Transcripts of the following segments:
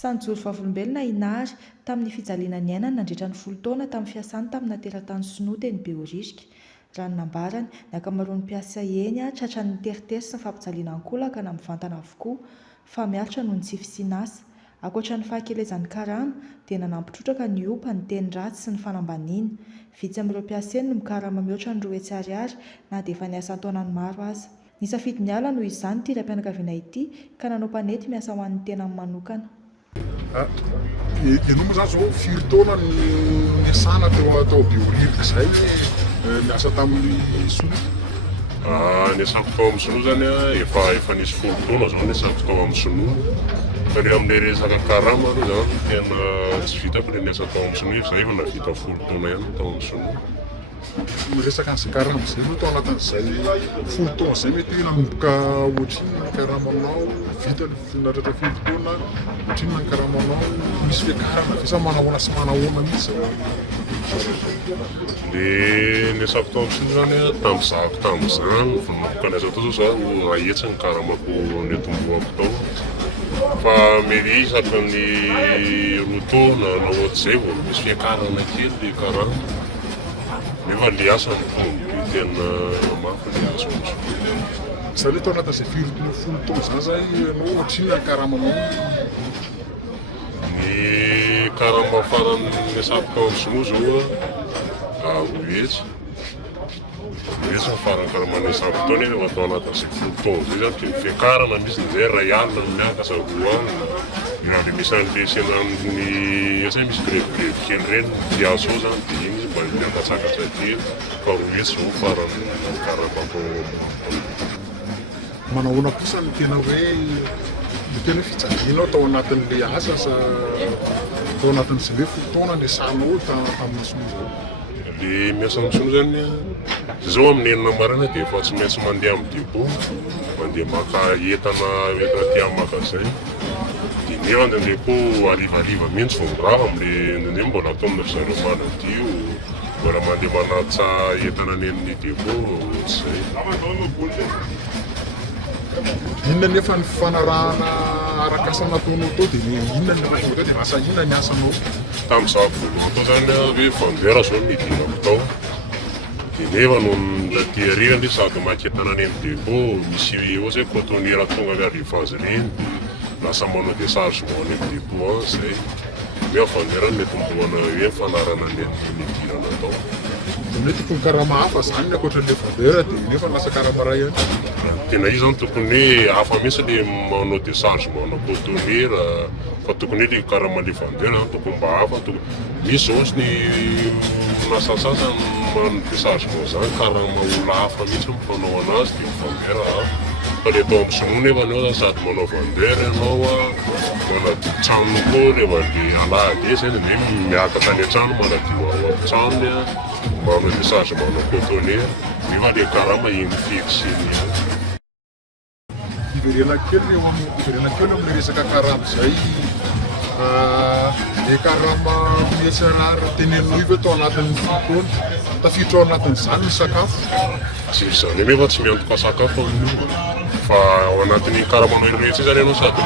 Sanjory Vavolombelona Inary tamin'ny fijaliana ny ainany nandritra ny 10 taona tamin'ny fiasany tamin'ny teratany Sinoa teny Behoririka. Raha ny nambarany, ny ankamaroan'ny mpiasa eny tratra ny teritery sy ny fampijaliana ankolaka na mivantana avokoa fa mialotra noho ny tsy fisian'asa. Ankoatra ny fahakelezan'ny karama dia nanampitrotraka ny opa, ny teny ratsy sy ny fanambaniana. Vitsy amin'ireo mpiasa eny no mikarama mihoatra ny 3 hetsy ariary na dia efa niasa taonany maro aza. Nisafidy ny ala noho izany ity raim-pianakaviana ity ka nanao mpanety miasa ho an'ny tenany manokana. Ianao moa zany zao 4 taona ny niasana tao Behoririka izay niasa tamin'ny Sinoa. Niasako tao amin'ny Sinoa zany efa nisy 10 taona zao niasako tao amin'ny Sinoa. Ary amin'ny resaka karama aloha zany tena tsy vitako ilay niasa tao amin'ny Sinoa, izay efa navita 10 taona ihany tao amin'ny Sinoa. Resaka ny karama izay moa tao anatin'izay 10 taona izay mety hoe nanomboka ohatriny ny karamanao vita natratra 10 taona ohatriny ny karamanao misy fiakarana visa manahoana sy manahoana mihitsy. Dia niasako tao amin'ny Sinoa zany tamin'izany vonomboka niasa tao zao zaho ahetsy ny karamako netomboako tao. Fa mety isaky ny 2 taona na ohatr'izay vao misy fiakarana kely ilay karama. Nefa ilay asa ny tena mafy ilay asa amin'izao. Izay ilay tao anatin'izay 10 taona izany zay ianao ohatriny ny karamanao? Ny karama farany niasako tao amin'ny Sinoa zao Roetsy. Roetsy ny farany karama niasako tao nefa tao anatin'izay 10 taona zay zany dia fiakarana misy izay ray alina ny miakatra roa agny. Raha misy an'ilay senan'ny asay misy grevy kely ireny piazo ao zany dia iny mba miakatsakatra kely fa Roetsy zao farany karamako. Manahoana kosa ny tena hoe ny tena fitsahianao tao anatin'ilay asa sa tao anatin'izay hoe 10 taona niasanao tamin'ny Sinoa zao? Ilay miasa amin'ny Sinoa zany zao amin'ny enina marina dia efa tsy maintsy mandeha amin'ny depôt, mandeha maka entana aty amin'ny magazay. Dia nefa ny depôt arivariva mihitsy vao mirava amin'ilay mbola atao amin'ny zareo manadio, mbola mandeha manatsa entana ny amin'ny depôt izay. Inona nefa ny fanarahana arak'asa nataonao tao dia inona ny nataonao tao dia lasa inona ny asanao? Tamin'izaho voalohany tao zany hoe vendeur zao ny idinako tao. Dia nefa no aty arira ndray sady makentana any amin'ny depôt misy ohatsy hoe cotonnière tonga avy Arrivage ireny dia lasa manao déchargement any amin'ny depôt any izay. Nefa vendeur mety mboana hoe fanarana ny idirana tao. Mety tokony karama hafa zany ny ankoatran'ilay vendeur dia nefa lasa karama ray ihany. Tena izy zany tokony hoe hafa mihitsy ilay manao déchargement na cotonnière fa tokony hoe ilay karaman'ilay vendeur zany tokony mba hafa. Misy zao ny masasasa manao déchargement zany karama olona hafa mihitsy mifanao anazy dia vendeur hafa. Fa ilay tao amin'ny Sinoa nefa anao sady manao vendeur ianao manadio trano koa rehefa ilay alahady zany dia miakatra any an-trano manadio ao amin'ny tranony manao déchargement na cotonnière nefa ilay karama iny fixeny ihany. Iverena kely amin'ny resaka karama izay ilay karama mihetsy ariary teneninao ive tao anatin'ny 10 taona tafiditra ao anatin'izany ny sakafo? Tsy izany nefa tsy miantoka sakafo amin'io fa ao anatin'ny karamanao rehetra zany ianao sady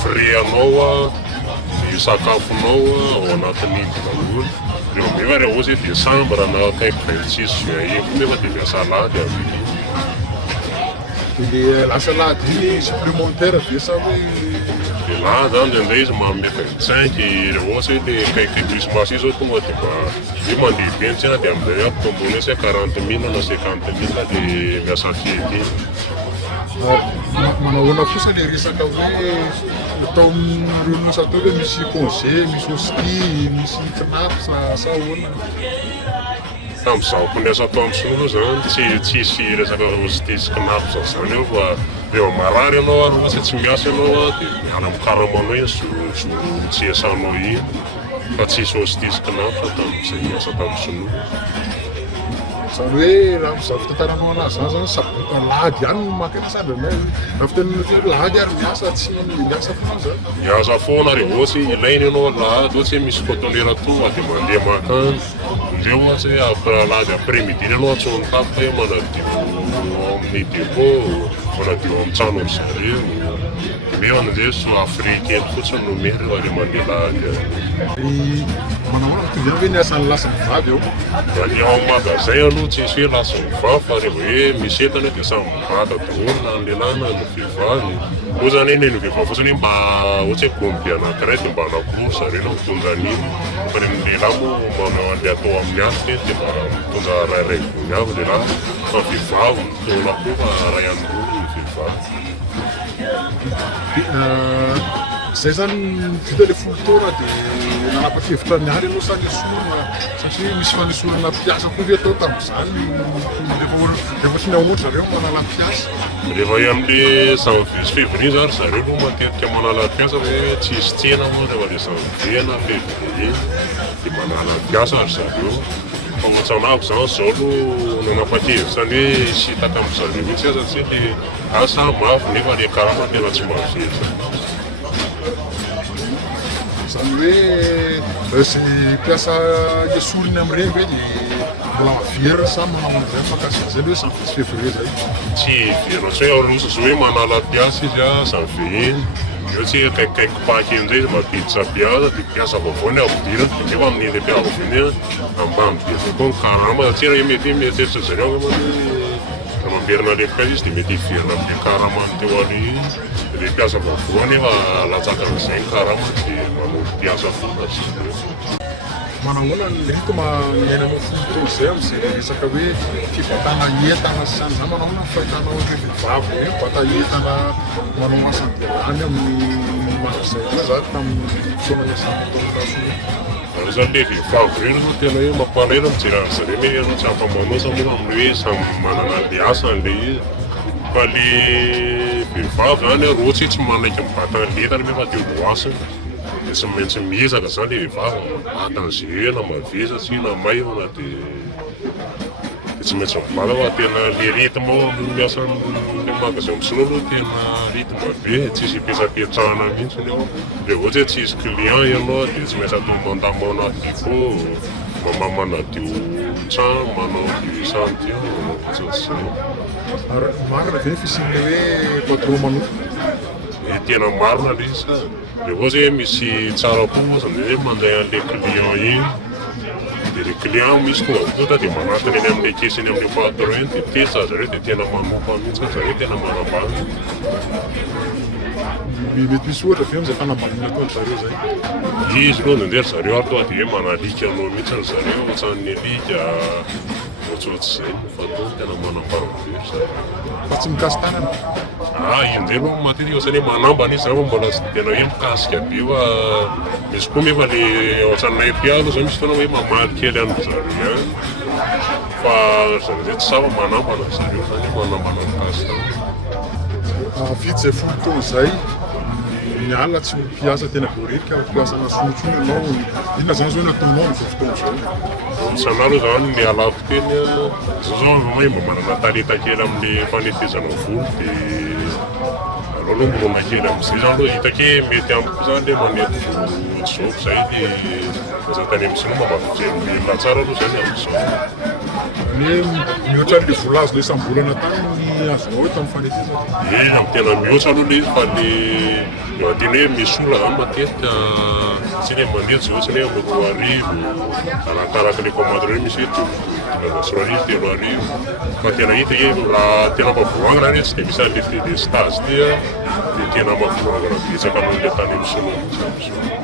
frais-anao ny sakafonao ao anatin'ny daholo. Nefa rehefa ohatsy hoe décembre na akaiky 26 juin iny nefa dia miasa lahady amin'iny. Dia lasa lahady iny supplémentaire ve sa hoe? Dia lahady zany indray izy manome 25 rehefa ohatsy hoe ilay akaiky Christmas io zao tonga dia mba mandeha be ny tsena dia amin'izay tombony hoe 40 000 na 50 000 dia miasa fety iny. Manahoana kosa ilay resaka hoe atao amin'ireo nosy atao hoe misy congé, misy hostie, misy knap sa ahoana? Tamin'izaho niasa tao amin'ny Sinoa zany tsisy resaka hostie sy knap zany eo fa rehefa marary ianao ary ohatsy tsy miasa ianao dia miala amin'ny karamanao iny zoro tsy iasanao iny fa tsisy hostie sy knap tamin'izay niasa tamin'ny Sinoa. Izany hoe raha mizaha fitantaranao anazy zany zany sabota lahady ihany no makaiky sandranay. Raha fitenenao hoe lahady ary miasa tsy miasa foana zany? Miasa foana rehefa ohatsy ilaina ianao lahady ohatsy hoe misy cotonnière tonga dia mandeha makany. Ndreo ohatsy hoe après lahady après-midi ianao atsoiny tapaka hoe manadio ao amin'ny depôt, manadio amin'ny trano amin'ny zareo. avy eo amin'izay so africaine fotsiny no mery rehefa le mandeha lahady. Manao mitovy ihany hoe ny asan'ny lasa mivavy eo. Raha ny ao amin'ny magazay aloha tsisy hoe lasa mivavy fa rehefa hoe misy entana dia samy mivata daholo na ny lehilahy na ny vehivavy. Moa zany eny ny vehivavy fotsiny mba ohatsy hoe gomby anankiray dia mba anakory zareo na mitondra an'iny. Fa ny lehilahy moa manao an'ilay atao amin'ny asy dia mba mitondra rairay gony avy lehilahy. Fa vehivavy mitondra koa fa ray an'olo ny vehivavy. Zay zany vita le folo taona dia nanapa-kevitra ny any ianao sa nisorona satria misy fanisorana mpiasa koa ve atao tamin'izany rehefa tsy nahoatra zareo manala mpiasa. Rehefa amin'le janvier sy février zany zareo aloha matetika manala mpiasa hoe tsisy tsena moa rehefa le janvier na février dia manala mpiasa ary zareo. Fa ohatranako zany zao aloha nanapa-kevitra ny hoe sy hita tamin'izareo mihitsy aza satria le asa mafy nefa le karama tena tsy mahavita. Zany hoe sy mpiasa esoriny amin'ireny ve dia mbola mavery samy manao an'izay fakasika zay hoe janvier sy février zay. Tsy vera tsy hoe arosa zao hoe manala mpiasa izy a janvier iny. Eo tsy akaikikaiky paky amin'izay izy mampiditra mpiasa dia mpiasa vaovao ny avodina nefa amin'ile mpiavoina ambany be koa ny karama satria raha mety mieritseritra zareo raha mamberina le mpiasa izy dia mety hiverina amin'le karama ny teo ary. Le mpiasa vaovao nefa latsaka amin'izay ny karama dia manao mpiasa foana sy Manahoana ny rythme miaina amin'ny folo taona izay amin'izay resaka hoe fibatana entana sy izany manahoana ny fahitanao hoe vehivavy hoe mibata entana manao asany delany amin'ny magazay na zany tamin'ny fotoana ny asany taona tasoa. Ary zany le vehivavy reny no tena hoe mampalahelo mijery an'izareo hoe tsy afa-manosa moa amin'ny hoe samy manana le asany le izy. Fa le vehivavy zany raha ohatsy tsy manaiky mibata l'entana nefa dia loasiny dia tsy maintsy miezaka zany le vehivavy mibata an'izay na mavesatry na maivana dia tsy maintsy mibata fa tena le rythme miasan'le magasin mitsiny aloha tena rythme be tsisy hipetrapetrahana mihitsy eo. Dia ohatsy hoe tsisy client ianao dia tsy maintsy atao mandamana dipô manadio trano manao sandio ohatr'izay. Ary marina ve fisian'le hoe patron manoka? Tena marina le izy ka. Dia ohatsy hoe misy tsara koa ohatsy amin'izay hoe mandray an'le client iny. Dia le client misy tonga vota dia manatona eny amin'ny kesiny amin'ny patron iny dia tesa zareo dia tena manoka mihitsy zareo tena manambady. Mety misy ohatra ve amin'izay fanambanina ataony zareo zay? Izy aloha ndery zareo ato dia hoe manalika anao mihitsy ny zareo ohatran'ny alika ohatrohatr'izay fa atao tena manambady be zareo. Fa tsy mikasy tanana? Indray aloha matetika ohatrany hoe manambana izy zany mbola tsy tena hoe mikasika be fa misy koa nefa le ohatran'ny mpialo zao misy foana hoe mamaly kely an'ny zareo any. Fa zareo zay tsy sava manambana zareo zany hoe manambana mikasika. Vita zay folo taona zay ny alina tsy mpiasa tena voarika mpiasa nasonotsony ianao inona zany zao nataonao ny fotoana zao? Isan'andro zany le alako teny zao zao hoe mba manana talenta kely amin'ny fanetezana volo dia aleo aloha mbolona kely amin'izay zany aloha hitako hoe mety amiko zany le manety volo ohatr'izao zay dia zay tany amin'ny sinoma mba fijery tsara aloha zany amin'izao. Mihoatra le vola azo le isam-bolana tany ny azonao tamin'ny fanetezana? Amin'ny tena mihoatra aloha le izy fa le adiny hoe misy olona zany matetika tsy le manety zao ohatsy hoe amin'ny 3 arivo arakaraka le commande hoe misy hoe 4 arivo 3 arivo. Fa tena hita hoe raha tena mavoagana re tsy dia misy an'le délestage dia tena mavoagana betsaka noho le tany amin'ny sinoma.